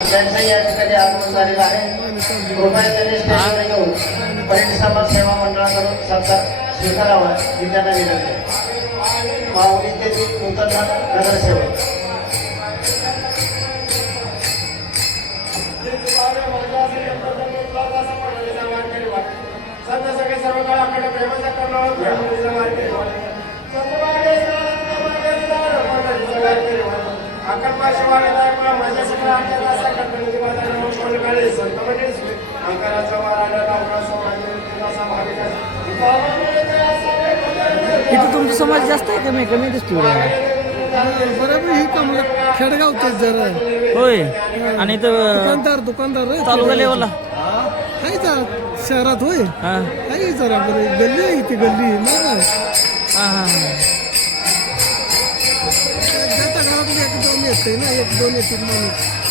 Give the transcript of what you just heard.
त्यांचं या ठिकाणी आगमन झालेलं आहे. कृपया त्यांनी स्टेजवर येऊन परिण समाज सेवा मंडळाकडून सत्कार स्वीकारावा ही त्यांना विनंती आहे. माऊली ते नूतन नगरसेवक सर्व काळाकडे प्रेमाचा इथं तुमचा समाज जास्त आहे कमी कमी दिसतो बरोबर ही कमला खेडगावच जरा होय. आणि इथं दुकानदार तालुका लेवलला आहे का शहरात होय हा आहे जरा बरं गल्ली आहे इथे गल्ली नाही हा हा घरातले एक दोन येते ना एक दोन येतील माणूस